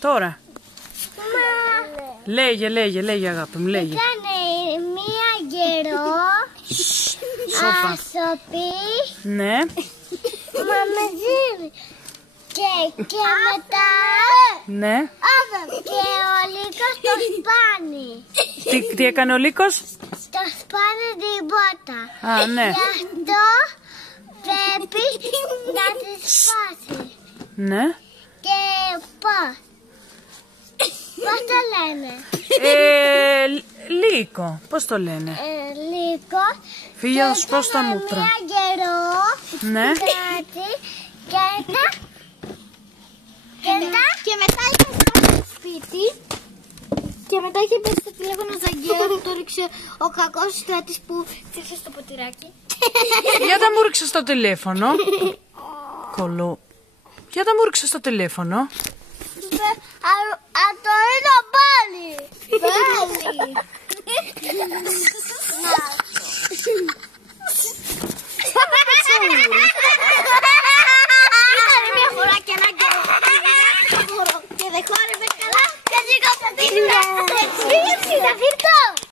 Τώρα. Λέγε αγάπη μου, λέγε. Ήταν μία καιρό άσοπη. Ναι. Μα μαζί. Και μετά. Ναι. Και ο Λύκος το σπάνει. Τι έκανε ο Λύκος? Το σπάνει την πότα. Α, ναι. Γι' αυτό πρέπει να τη σπάσει. Ναι. Και πώς? Πώς το λένε? Λύκο. Πώς το λένε? Λύκο. Φύγε να σου πω στα μούτρα. Μια καιρό. Ναι. Κάτι. Και μετά είχε πάει στο σπίτι. Και μετά είχε πέσει στο τηλέφωνο Ζαγγέλα που το ρίξε ο κακός στράτης που τσίξε στο ποτηράκι. Για τα μου ρίξε στο τηλέφωνο. Κολό. Για τα μου ρίξε στο τηλέφωνο. Το είδα πάλι. Πάλι.